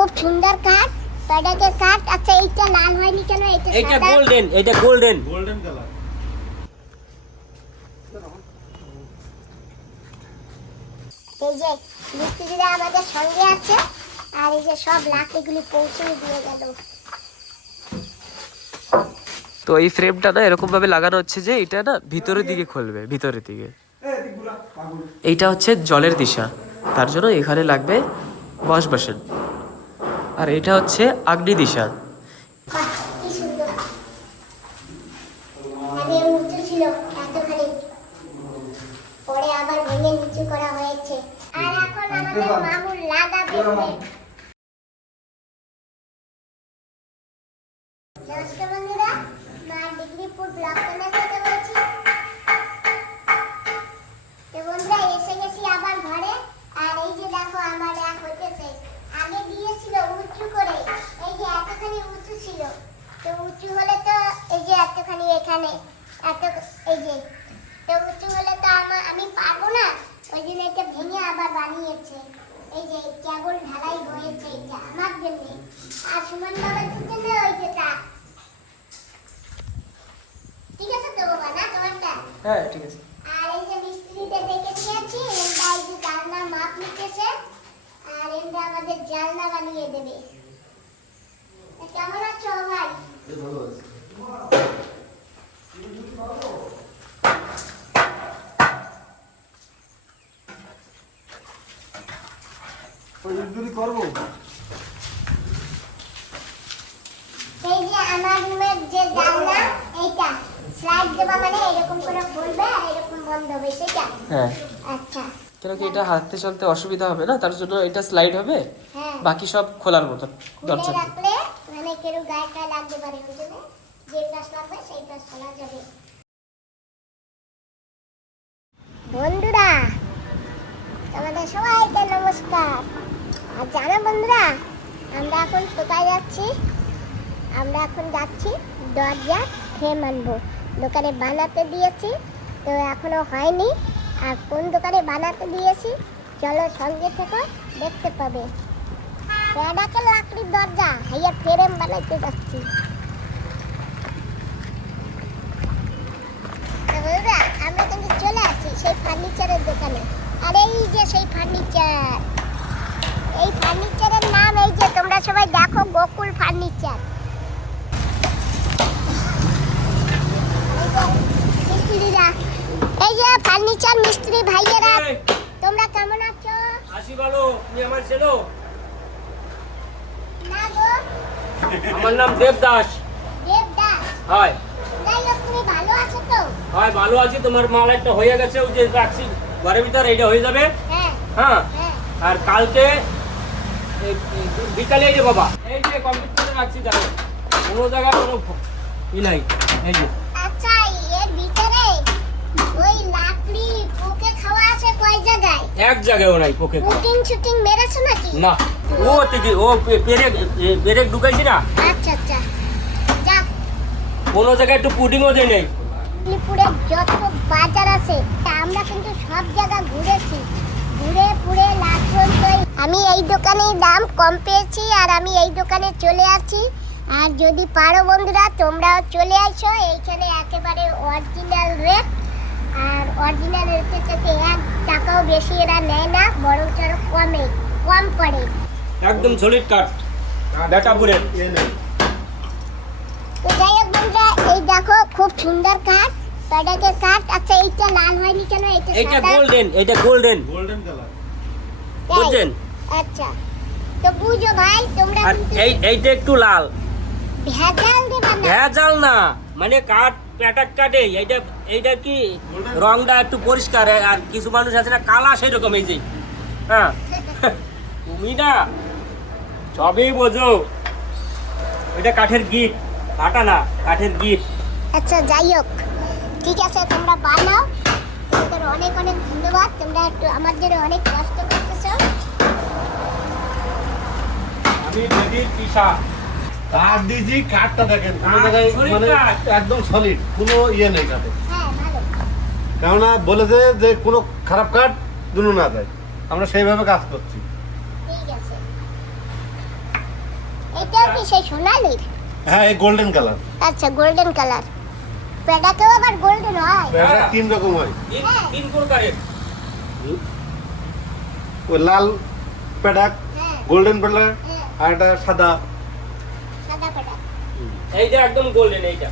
খুব সুন্দর কাঠ, পেডাকের কাঠ। আচ্ছা এইটা লাল হয়নি কেন? এটা গোল্ডেন, এটা গোল্ডেন কালার। এই যে মিস্ত্রিরা আমাদের সঙ্গে আছে, আর এই যে সব লাকড়িগুলি পৌঁছে দিয়ে গেল। তো এই ফ্রেমটা না এরকম ভাবে লাগানো হচ্ছে যে এটা না ভিতরের দিকে খুলবে, ভিতরের দিকে। এইটা হচ্ছে জলের দিশা, তার জন্য এখানে লাগবে ওয়াশ বেসিন। আর এটা হচ্ছে আগ্নি দিশা। বাহ, কি সুন্দর। আগে উঁচু ছিল এতখানি, পরে আবার ভেঙে নিচু করা হয়েছে। আর এখন আমাদের মামুর লাগাবে ফ্রেম। নমস্কার বন্ধুরা, মা ডিগ্রিপুর ব্লগ থেকে বলছি। তো বন্ধুরা এসে গেছি আবার ঘরে। আর এই যে দেখো আমার এক হইতেছে, আগে দিয়েছিল উঁচু করে, এই যে এতখানি উঁচু ছিল। তো উঁচু হলে তো এই যে এতখানি এখানে এত, এই যে তো উঁচু হলে তো আমি পারবো না, ওই জন্য এটা ভেঙে আবার বানিয়েছে। এই যে কেবল ঢালাই হয়েছে এটা আমার জন্য, আর সুমন বাবার জন্য ওই যেটা। ঠিক আছে তো বাবা, না তোমারটা? হ্যাঁ ঠিক আছে। আর এই যে মিস্ত্রিদের ডেকে নিয়েছি, এরা এই যে জানলা মাপ নিতেছে, আর এরা আমাদের জানলা বানিয়ে দেবে। তা কেমন আছো ভাই? ভালো আছে। যদি করবো এই যে আমার রুমের যে জানলা, এইটা স্লাইড দেবা মানে এরকম করে খুলবে আর এরকম বন্ধ হবে, সেটা? হ্যাঁ, আচ্ছা। কেন কি এটা হাঁটতে চলতে অসুবিধা হবে না, তার জন্য এটা স্লাইড হবে, হ্যাঁ, বাকি সব খোলার মতন খুলে দরজা। রাখলে মানে কেউ গায়ে গায়ে লাগতে পারে, ওই জন্য যে পাশ লাগবে সেই পাশ খোলা যাবে। বন্ধুরা তোমাদের সবাইকে নমস্কার। আর জানো বন্ধুরা, আমরা এখন কোথায় যাচ্ছি? আমরা এখন যাচ্ছি দরজা ফ্রেম আনবো। দোকানে বানাতে দিয়েছি, তো এখনো হয়নি। আর কোন দোকানে বানাতে দিয়েছি চলো সঙ্গে থেকে দেখতে পাবে। পেডাকে লাকড়ির দরজা হাইয়া ফ্রেম বানাইতে যাচ্ছি। তো বন্ধুরা আমরা কিন্তু চলে আসছি সেই ফার্নিচারের দোকানে। আর এই যে সেই ফার্নিচার, এই ফার্নিচারের নাম এই যে তোমরা সবাই দেখো, গোকুল ফার্নিচার। মিস্ত্রিরা, এই যে ফার্নিচার মিস্ত্রি ভাইয়েরা, তোমরা কেমন আছো? আসি ভালো, তুমি আমার ছেলে? না গো, আমার নাম দেবদাস। দেবদাস। হয় যাই হোক, তুমি ভালো আছো তো? হয়, ভালো আছি। তোমার মাল একটা হয়ে গেছে, ওই যে রাখছি ঘরের ভিতর, এইটা হয়ে যাবে। হ্যাঁ হ্যাঁ, হ্যাঁ। আর কালকে বিকালে এই যে বাবা, এই যে কমপ্লিট করে রাখছি, যাবে কোনো জায়গায় কোনো ই নাই। এই যে আচ্ছা, এর ভিতরে ওই লাকড়ি পোকে খাওয়া আছে কয় জায়গায়? এক জায়গায়ও নাই পোকে খাওয়া। শুটিং শুটিং মেরেছো নাকি? না, ও থেকে ও পেরেক ঢুকাইছি না, আচ্ছা আচ্ছা, যাক। কোনো জায়গায় একটু পুডিংও দেয় নেই। মেদিনীপুরে যত বাজার আছে আমরা কিন্তু সব জায়গা ঘুরেছি, ঘুরে পুরে লাস্ট পর্যন্ত আমি এই দোকানেই দাম কম পেয়েছি, আর আমি এই দোকানে চলে আসি। আর যদি পারো বন্ধুরা তোমরাও চলে আসো, এইখানে একেবারে অরিজিনাল রেট। আর অরিজিনাল রেটের থেকে 1 টাকাও বেশি এরা নেয় না, বরঞ্চ আরো কম করে। একদম সলিড কাঠ, বেটাপুরের। তো যাই হোক বন্ধুরা, এই দেখো খুব সুন্দর কাঠ, পেডাকের কাঠ। আচ্ছা এইটা লাল হয়নি কেন? এটা গোল্ডেন, এটা গোল্ডেন কালার। বুঝছেন? আচ্ছা, তো বুঝো ভাই তোমরা আর কিন্তু এইটা একটু লাল। ভেজাল দেবা না। ভেজাল না, মানে কাঠ পেটাক কাটে। এইটা কি রংটা একটু পরিষ্কার, আর কিছু মানুষ আছে না কালা, সেরকম। এই যে হ্যাঁ, তুমি না সবই বোঝো। এটা কাঠের গিট, আটা না, কাঠের গিট। আচ্ছা যাই হোক, ঠিক আছে, তোমরা বানাও। তোমাদের অনেক অনেক ধন্যবাদ, তোমরা একটু আমার জন্য অনেক কষ্ট করতেছো। আমি নদীর পিসা কাঠ দিয়েছি, কাঠটা দেখেন কোনো জায়গায় solid মানে কাঠ। একদম সলিড, কোনো ইয়ে নেই কাঠে। হ্যাঁ ভালো। কেননা বলেছে যে কোনো খারাপ কাঠ দুনো না যায়, আমরা সেইভাবে কাজ করছি। ঠিক আছে। এটাও কি সেই সোনালির? হ্যাঁ এই গোল্ডেন কালার। আচ্ছা গোল্ডেন কালার। পেটাকেও আবার গোল্ডেন হয়? প্যাডাক 3 রকম হয়। তিন প্রকারের। ওই লাল প্যাডাক, হ্যাঁ গোল্ডেন প্যাডাক, হ্যাঁ, আর একটা সাদা। সাদা পেটাক। এইটা একদম গোল্ডেন এইটা।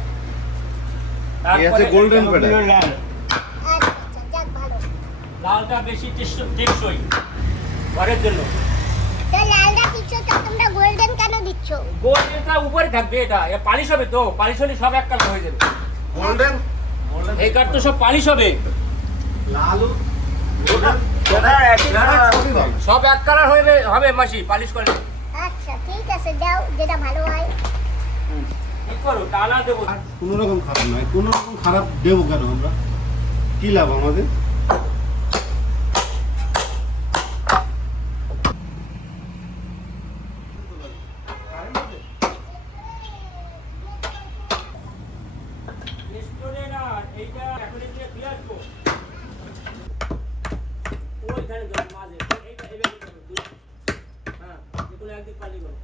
এই আছে গোল্ডেন প্যাডাক। আচ্ছা আচ্ছা, যাক ভালো। লালটা বেশি টেকসই ঘরের জন্য। তো লালটা দিচ্ছ তো তোমরা গোল্ডেন কেন দিচ্ছ? গোল্ডেনটা উপরে থাকবে, এটা পালিশ হবে তো, পালিশ হলে সব এক কালার হয়ে যাবে। গোল্ডেন এই কাঠ তো সব পালিশ হবে, লাল সব এক কালার হবে হবে মাসি পালিশ করলে। আচ্ছা ঠিক আছে, দাও যেটা ভালো হয়। কি করো টানা দেবো। কোনো রকম খারাপ নয়, কোনো রকম খারাপ দেবো কেন আমরা? কি লাভ আমাদের? রেস্টুরেন্ট আর এইটা এখন এসে দিয়ে আসবো। ওইখানে দাও মাঝে, এইটা এইভাবে করো, হ্যাঁ এগুলো একদিক পালি করো।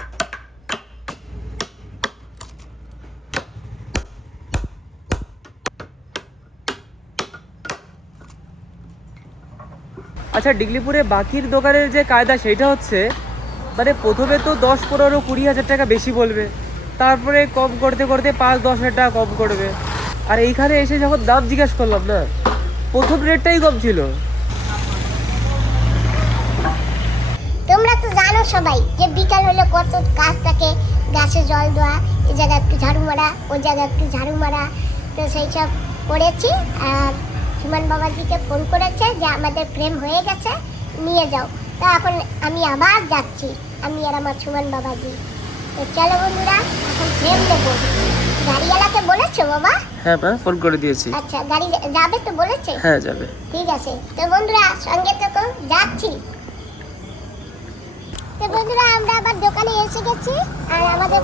আচ্ছা ডিগলিপুরে বাকির দোকানের যে কায়দা সেইটা হচ্ছে মানে প্রথমে তো 10, 15, 20 হাজার টাকা বেশি বলবে, তারপরে কম করতে করতে 5-10 হাজার টাকা কম করবে। আর এইখানে এসে যখন দাম জিজ্ঞেস করলাম না, প্রথম রেটটাই কম ছিল। তোমরা তো জানো সবাই যে বিকাল হলে কত কাজ থাকে, গাছে জল দেওয়া, এই জায়গায় একটু ঝাড়ু মারা, ওই জায়গায় একটু ঝাড়ু মারা। তো সেই সব করেছি। আর সুমন বাবাজিকে ফোন করেছে যে আমাদের প্রেম হয়ে গেছে, নিয়ে যাও। তো এখন আমি আবার যাচ্ছি, আমি আর আমার সুমন বাবাজি। তো চলো বন্ধুরা, এখন প্রেম দেবো। গাড়িওয়ালাকে বলেছো বাবা? হ্যাঁ ফোন করে দিয়েছি। আচ্ছা গাড়ি যাবে তো বলেছে? হ্যাঁ যাবে। ঠিক আছে, তো বন্ধুরা সঙ্গে থেকো, যাচ্ছি। তো বন্ধুরা আমরা আবার দোকানে এসে গেছি। আর আমাদের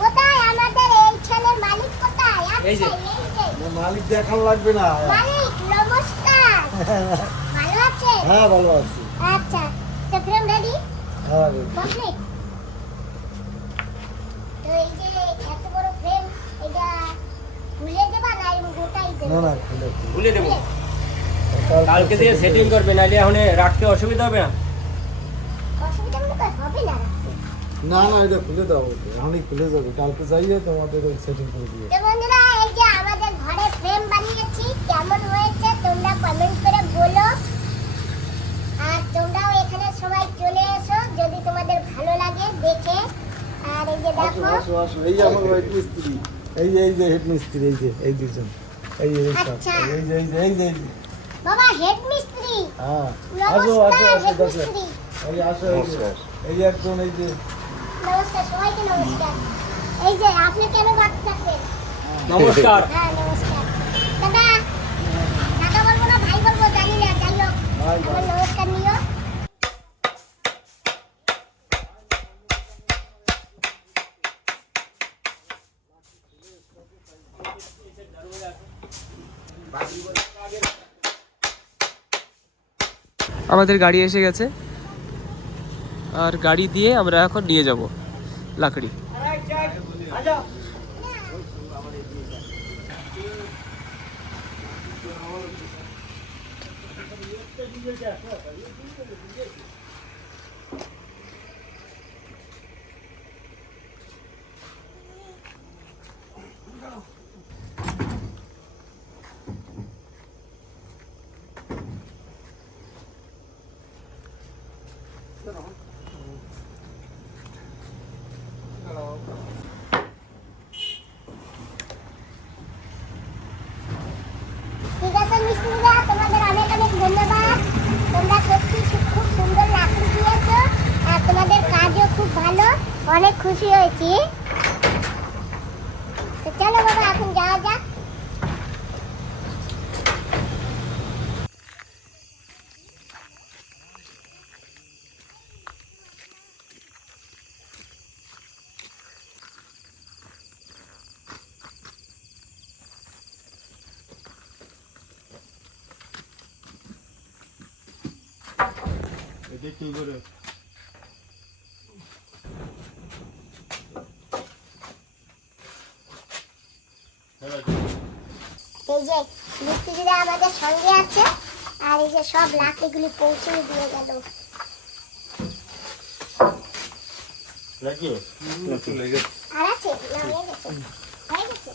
কোথায় আমাদের এই ছেলের মালিক কোথায়? এই যে। এই যে। মালিক দেখান লাগবে না। মালিক নমস্কার। ভালো আছে? হ্যাঁ ভালো আছি। আচ্ছা, তো ফ্রেম রেডি? হ্যাঁ কমপ্লিট। তো এই যে এত বড় ফ্রেম, এটা খুলে দেবা না এরকম গোটাই দেবা? না খুলে খুলে দেবো, কালকে দিয়ে সেটিং করবে, নাহলে এখন রাখতে অসুবিধা হবে না। অসুবিধা মনে হয় হবে না। না এটা খুলে দাও, এখনই খুলে যাবে, কালকে যাইয়ে তোমাদের সেটিং করে দিও। তো বন্ধুরা এই যে আমাদের ঘরে ফ্রেম বানিয়েছি, কেমন হয়েছে তোমরা কমেন্ট করে বলো। আর তোমরাও এখানে সবাই চলে এসো যদি তোমাদের ভালো লাগে দেখে। আর এই যে দেখো, আসো এই আমার হেড মিস্ত্রি, এই যে হেড মিস্ত্রি, এই দুজন, এই আচ্ছা। এই যে বাবা হেড মিস্ত্রি। হ্যাঁ নমস্কার হেড মিস্ত্রি। এই আসো এই একজন, এই যে নমস্কার সবাইকে, নমস্কার। এই যে আপনি কেন বাদ থাকবেন? নমস্কার। হ্যাঁ নমস্কার দাদা। দাদা বলবো না ভাই বলবো জানি না, যাই হোক আমার নমস্কার নিও। আমাদের গাড়ি এসে গেছে, আর গাড়ি দিয়ে আমরা এখন নিয়ে যাব লাকড়ি। ঠিক আছে মিস্ত্রিরা, তোমাদের অনেক অনেক ধন্যবাদ। তোমরা সত্যি খুব সুন্দর লাকড়ি দিয়েছো, আর তোমাদের কাজও খুব ভালো, অনেক খুশি হয়েছি। তো চলো বাবা এখন যাওয়া যাক। এটা কি করে এই যে মিস্ত্রিরা আমাদের সঙ্গে আছে, আর এই যে সব লাকড়িগুলি পৌঁছে দিয়ে গেল। আর আছে না, হয়ে গেছে, হয়ে গেছে।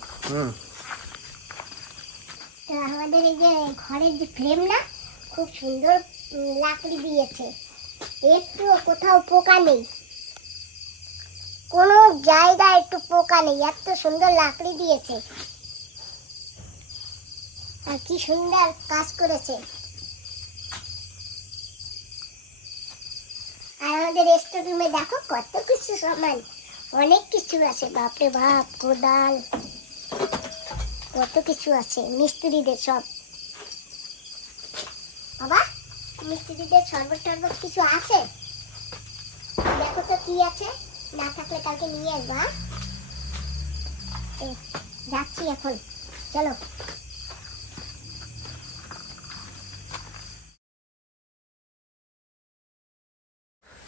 তো আমাদের এই যে ঘরের যে ফ্রেম না, খুব সুন্দর লাকড়ি দিয়েছে, একটু কোথাও পোকা নেই, কোনো জায়গায় একটু পোকা নেই, এত সুন্দর লাকড়ি দিয়েছে। আর কি সুন্দর কাজ করেছে। আর আমাদের রেস্টোর রুমে দেখো কত কিছু সামান, অনেক কিছু আছে, বাপরে বাপ, কোদাল, কত কিছু আছে মিস্ত্রিদের সব। বাবা, মিস্ত্রিদের শরবত টরবত কিছু আছে? দেখো তো কি আছে, না থাকলে কালকে নিয়ে আসবা। যাচ্ছি এখন, চলো।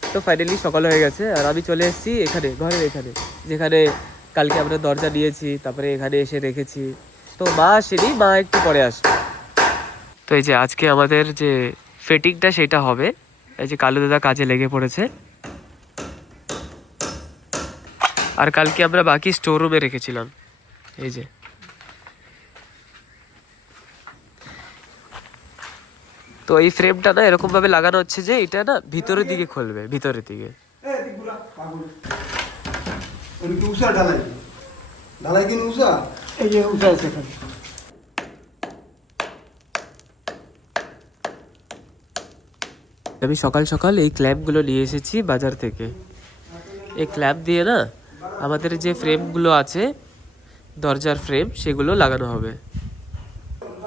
তো ফাইনালি সকাল হয়ে গেছে, আর আমি চলে এসেছি এখানে, ঘরের এখানে, যেখানে কালকে আমরা দরজা নিয়েছি, তারপরে এখানে এসে রেখেছি। তো মা আসেনি, মা একটু পরে আসবে। তো এই যে আজকে আমাদের যে ফিটিংটা সেটা হবে, এই যে কালু দাদা কাজে লেগে পড়েছে। আর কালকে আমরা বাকি স্টোর রুমে রেখেছিলাম। এই যে তো এই ফ্রেমটা না এরকম ভাবে লাগানো হচ্ছে যে এটা না ভিতরের দিকে খুলবে, ভিতরের দিকে। আমি সকাল সকাল এই ক্ল্যাম্পগুলো নিয়ে এসেছি বাজার থেকে। এই ক্ল্যাম্প দিয়ে না আমাদের যে ফ্রেমগুলো আছে, দরজার ফ্রেম, সেগুলো লাগানো হবে।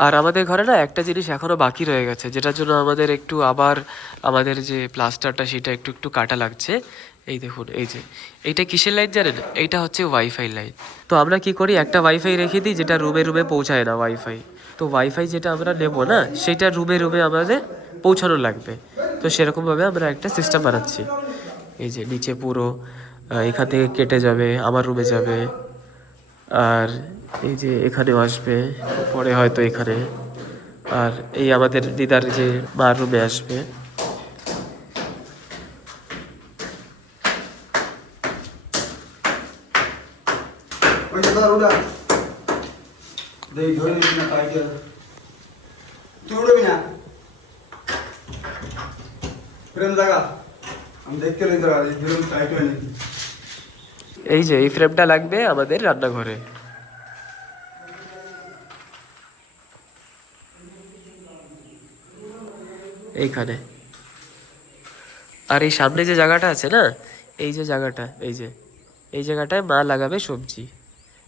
আর আমাদের ঘরে না একটা জিনিস এখনও বাকি রয়ে গেছে, যেটার জন্য আমাদের একটু আবার আমাদের যে প্লাস্টারটা সেটা একটু একটু কাটা লাগছে। এই দেখুন, এই যে এইটা কিসের লাইন জানেন? এইটা হচ্ছে ওয়াইফাই লাইন। তো আমরা কি করি, একটা ওয়াইফাই রেখে দিই যেটা রুমে রুমে পৌঁছায় না ওয়াইফাই। তো ওয়াইফাই যেটা আমরা নেবো না, সেটা রুমে রুমে আমাদের পৌঁছানো লাগবে। তো সেরকমভাবে আমরা একটা সিস্টেম বানাচ্ছি। এই যে নিচে পুরো এখান থেকে কেটে যাবে, আমার রুমে যাবে, আর এই যে এখানেও আসবে, পরে হয়তো এখানে, আর এই আমাদের দিদার যে মার রুমে আসবে। এই যে এই ফ্রেমটা লাগবে আমাদের রান্নাঘরে। এইখানে। আর এই সামনে যে জায়গাটা আছে না, এই যে জায়গাটা, এই জায়গাটায় মা লাগাবে সবজি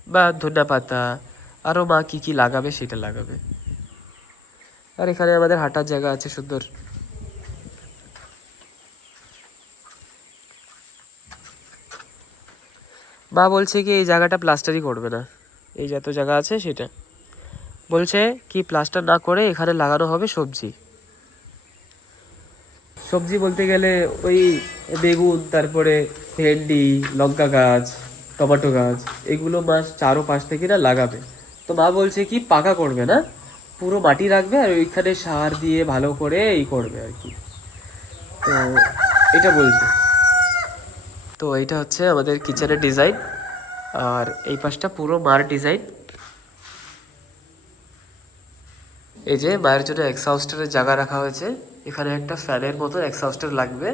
বা ধনিয়া পাতা, আরও মা কি কি লাগাবে সেটা লাগাবে। আর এখানে আমাদের হাঁটার জায়গা আছে সুন্দর। মা বলছে কি এই জায়গাটা প্লাস্টারই করবে না, এই যত জায়গা আছে সেটা বলছে কি প্লাস্টার না করে এখানে লাগানো হবে সবজি। সবজি বলতে গেলে ওই বেগুন, তারপরে ভেন্ডি, লঙ্কা গাছ, টমেটো গাছ, এগুলো মা চারোপাশ থেকে না লাগাবে। তো মা বলছে কি পাকা করবে না, পুরো মাটি রাখবে, আর ওইখানে সার দিয়ে ভালো করে এই করবে আর কি। তো এটা বলছে। তো এইটা হচ্ছে আমাদের কিচেনের ডিজাইন, আর এই পাশটা পুরো মার ডিজাইন। এই যে মায়ের জন্য এক্সহস্টারের জায়গা রাখা হয়েছে, এখানে একটা ফ্যানের মতো এক্সহস্টার লাগবে,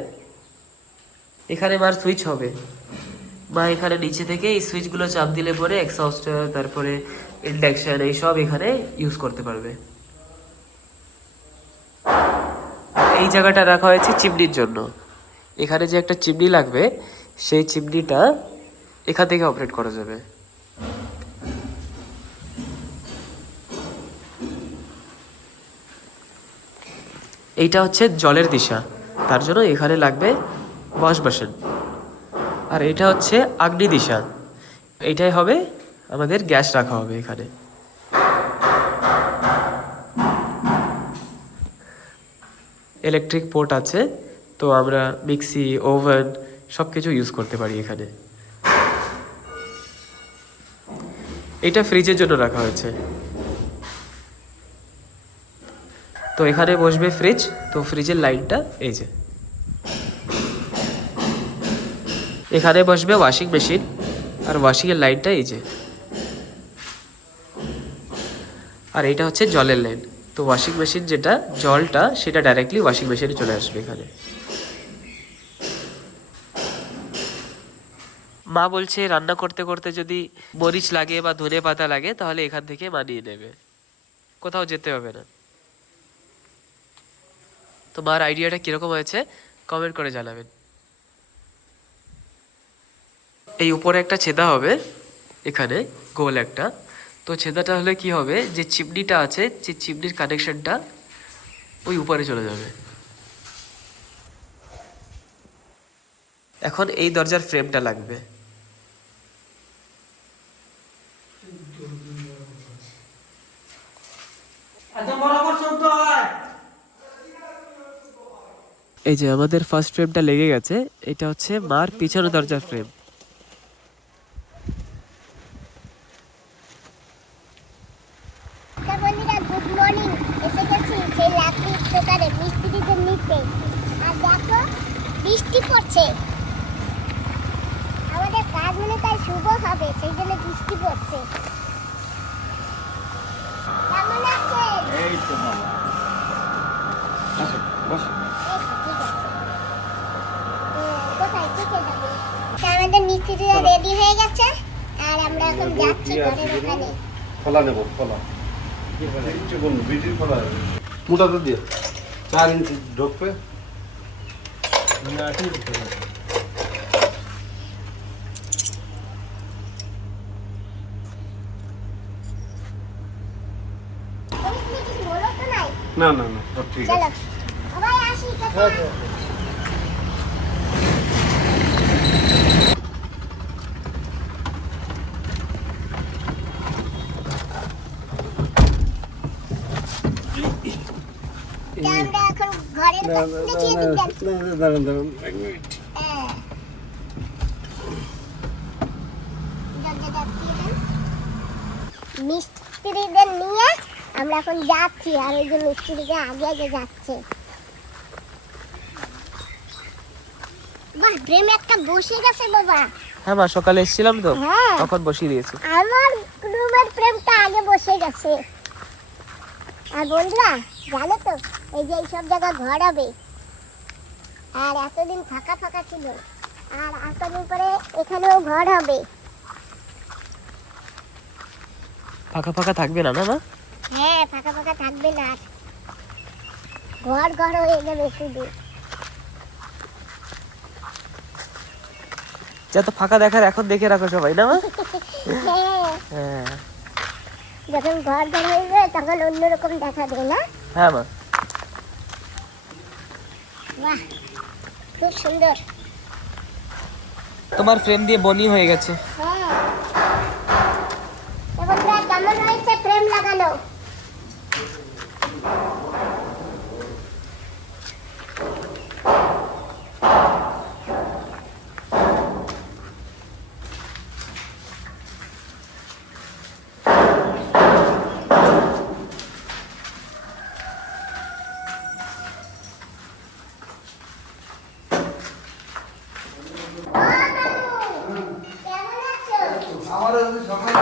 এখানে মার সুইচ হবে। মা এখানে নিচে থেকে এই সুইচগুলো চাপ দিলে পরে এক্সহস্টার, তারপরে ইন্ডাকশন, এইসব এখানে ইউজ করতে পারবে। এই জায়গাটা রাখা হয়েছে চিমনির জন্য, এখানে যে একটা চিমনি লাগবে সেই চিমনিটা এখান থেকে অপারেট করা যাবে। এইটা হচ্ছে জলের দিশা, তার জন্য এখানে লাগবে ওয়াশ বেসিন। আর এটা হচ্ছে আগ্নি দিশা, এইটাই হবে আমাদের গ্যাস রাখা হবে এখানে। ইলেকট্রিক পোর্ট আছে, তো আমরা মিক্সি, ওভেন সব কিছু ইউজ করতে পারি এখানে। এটা ফ্রিজের জন্য রাখা হয়েছে। তো এখানে বসবে ফ্রিজ, তো ফ্রিজের লাইনটা এই যে। এখানে বসবে ওয়াশিং মেশিন, আর ওয়াশিংয়ের লাইনটা এই যে। আর এইটা হচ্ছে জলের লাইন। তো ওয়াশিং মেশিন যেটা জলটা সেটা ডাইরেক্টলি ওয়াশিং মেশিনে চলে আসবে এখানে। মা বলছে রান্না করতে করতে যদি মরিচ লাগে বা ধনে পাতা লাগে তাহলে এখান থেকে মানিয়ে নেবে, কোথাও যেতে হবে না। তো মার আইডিয়াটা কিরকম হয়েছে কমেন্ট করে জানাবেন। এই উপরে একটা ছেদা হবে এখানে, গোল একটা। তো ছেদাটা হলে কি হবে, যে চিমনিটা আছে যে চিমনির কানেকশনটা ওই উপরে চলে যাবে। এখন এই দরজার ফ্রেমটা লাগবে। এই যে আমাদের ফার্স্ট ফ্রেমটা লেগে গেছে। এটা হচ্ছে মার পিছনে দরজার ফ্রেম। বন্ধুরা গুড মর্নিং, এসে গেছি সেই লাকড়ির দোকানে মিস্ত্রিদের নিতে। আর দেখো বৃষ্টি পড়ছে, আমাদের কাজ মনে তাই শুভ হবে, সেই জন্য বৃষ্টি পড়ছে। কেমন আছেন? এই তো ভালো। আচ্ছা বস। এই তো, ঠিক আছে। কোথায় থেকে যাবো? তা আমাদের মিস্ত্রিরা রেডি হয়ে গেছে, আর আমরা এখন যাচ্ছি ঘরের ওখানে। খোলা নেব, খোলা ইচ্ছে বলুন, বিটির খোলা মোটাতে দিয়ে 4 ইঞ্চি ঢুকবে। তুমি কিছু বলো তো নাই? না না না, সব ঠিক চলো আছে। সবাই আসি, টাটা। তা আমরা এখন ঘরের কাছে দেখিয়ে দিবেন। দাঁড়ান এক মিনিট। মিস্ত্রিদের নিয়ে আমরা এখন যাচ্ছি, আর ওই যে মিস্ত্রিদের আগে আগে যাচ্ছে। বাহ, ড্রেম একটা বসে গেছে বাবা। হ্যাঁ মা, সকালে এসেছিলাম তো হ্যাঁ, তখন বসিয়ে দিয়েছি। আমার রুমের ফ্রেমটা আগে বসে গেছে। আর বন্ধুরা জানো তো, এই যে এইসব জায়গা ঘর হবে, আর এতদিন ফাঁকা ফাঁকা ছিল, আর এতদিন পরে এখানেও ঘর হবে। ফাঁকা ফাঁকা থাকবে না না মা? হ্যাঁ, ফাঁকা ফাঁকা থাকবে না, ঘর ঘর হয়ে যাবে শুধু। যত ফাঁকা দেখার এখন দেখে রাখো সবাই, না মা? হ্যাঁ, হ্যাঁ যখন ঘর ঘর হয়ে যাবে তখন অন্যরকম দেখা দেয় না? হ্যাঁ মা। বাহ, খুব সুন্দর। তোমার ফ্রেম দিয়ে বনি হয়ে গেছে। হ্যাঁ, তো বন্ধুরা কেমন হয়েছে ফ্রেম লাগানো? কেমন আছো? আমার সকাল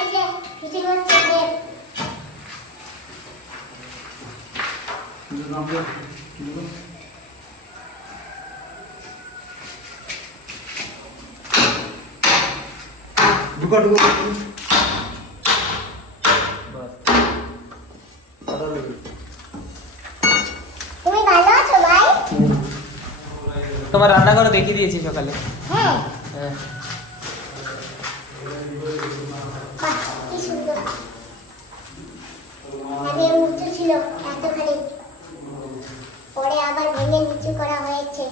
এই যে ফিটিং হচ্ছে ফ্রেম। ঢুকা ঢুকা তুমি ভালো আছো ভাই? তোমার রান্নাঘরে দেখিয়ে দিয়েছি সকালে। হ্যাঁ, হ্যাঁ বাহ, কি সুন্দর। আগে উঁচু ছিল এতখানি, পরে আবার ভেঙে নিচু করা হয়েছে,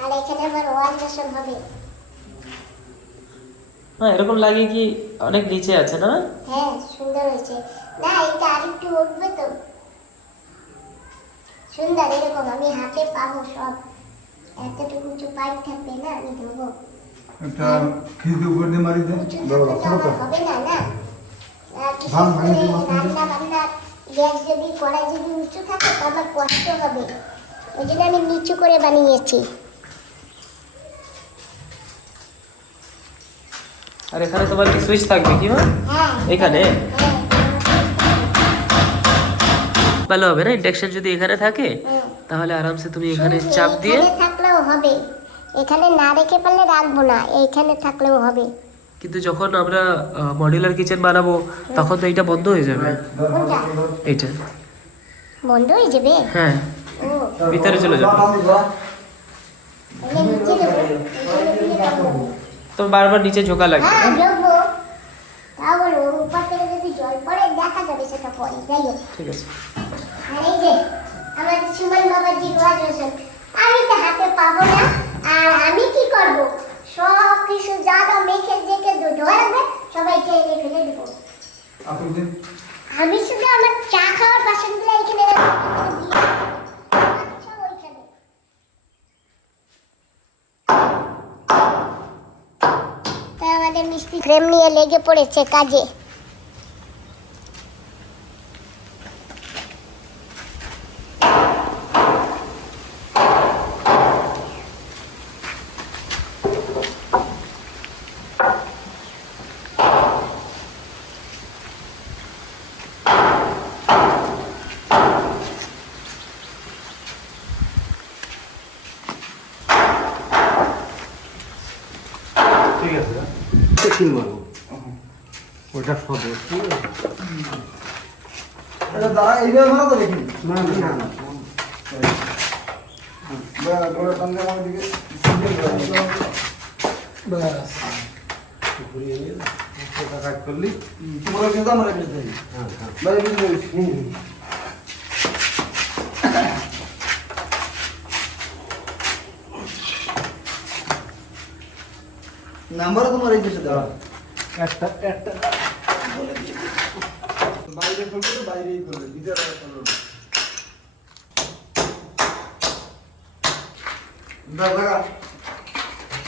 আর এখানে আবার ওয়াল বসান হবে। হ্যাঁ, এরকম লাগে কি অনেক নিচে আছে না? হ্যাঁ, সুন্দর হয়েছে। না, এটা আরেকটু উঠবে তো। সুন্দর, এরকম আমি হাতে পাবো সব। এতটুকু উঁচু পাইপ থাকবে না, আমি দেবো। একটা খিচুড়ি উপর দিয়ে মারি দেন উঁচু বাবা থাকলে তো ছোট আমার হবে না না বিশেষ ধান করে ভাঙিয়ে মাছ নিতে। রান্না বান্না গ্যাস যদি কড়াই যদি উঁচু থাকে তো আমার কষ্ট হবে, ওই জন্য আমি নিচু করে বানিয়েছি। আর এখানে তোমার কি সুইচ থাকবে কি মা? হ্যাঁ এখানে হ্যাঁ ভালো হবে না? ইন্ডাকশন যদি এখানে থাকে হ্যাঁ। তাহলে আরামসে তুমি এখানে শুধু চাপ দিয়ে এখানে থাকলেও হবে, এখানে না রেখে পারলে রাখবো না, এইখানে থাকলেও হবে। কিন্তু যখন আমরা মডিউলার কিচেন বানাবো তখন তো এটা বন্ধ হয়ে যাবে। কোনটা এইটা বন্ধ হয়ে যাবে? হ্যাঁ ও ভিতরে চলে যাবে। তাহলে নিচে দেবো, এখানে দিলে কেমন হবে? তো বারবার নিচে ঝোঁকা লাগবে। হ্যাঁ ঢুকবো, তা বলবো উপর থেকে যদি জল পড়ে দেখা যাবে সেটা পরে, যাই হোক। ঠিক আছে। আর এই যে আমার সুমন বাবার যে গ্রাজুয়েশন, আমি তো হাতে পাবো না, আর আমি কি করব? সব কিছু যা যা মেখে যেকে ধোয়া রাখবে সবাইকে এনে ফেলে দেবো। আপনি দিন আমি শুধু আমার চা খাওয়ার বাসনগুলো এখানে রাখবো, এখানে দিয়ে দেবো। আচ্ছা, ওইখানে। তা আমাদের মিস্ত্রি ফ্রেম নিয়ে লেগে পড়েছে কাজে। ঠিক আছে তিন মারবো ওটা সদর ঠিক আছে এটা দাঁড়া এইভাবে মারা তো দেখি না না না গোড়া টান দিয়ে আমার দিকে ব্যাস ঘুরিয়ে নিয়ে সেটা কাজ করলি তোমরা কিন্তু আমরা বেঁচে থাকি হ্যাঁ হ্যাঁ বাইরে বেঁচে রয়েছি নাম্বারও তোমার এই দেশে দেওয়া একটা একটা বাইরে করবে তো বাইরেই করবে ভিতরে আর করবে না। দাদা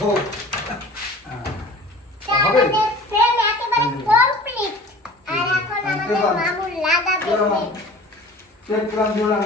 হোক তা আমাদের ফ্রেম একেবারে কমপ্লিট, আর এখন আমাদের মামু লাগাবে ফ্রেম। চেক প্লান দিলাম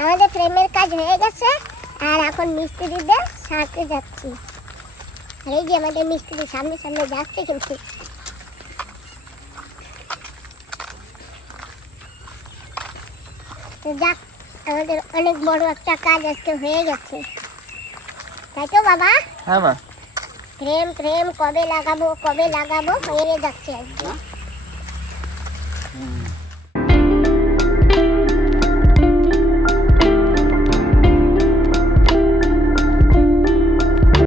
আমাদের ফ্রেমের কাজ হয়ে গেছে, আর এখন মিস্ত্রিদের সাথে যাচ্ছি। আর এই যে আমাদের মিস্ত্রি সামনে সামনে যাচ্ছে, কিন্তু তো যাক, আমাদের অনেক বড় একটা কাজ আজকে হয়ে গেছে, তাই তো বাবা? হ্যাঁ মা। ফ্রেম ফ্রেম কবে লাগাবো হয়ে যাচ্ছে আজকে।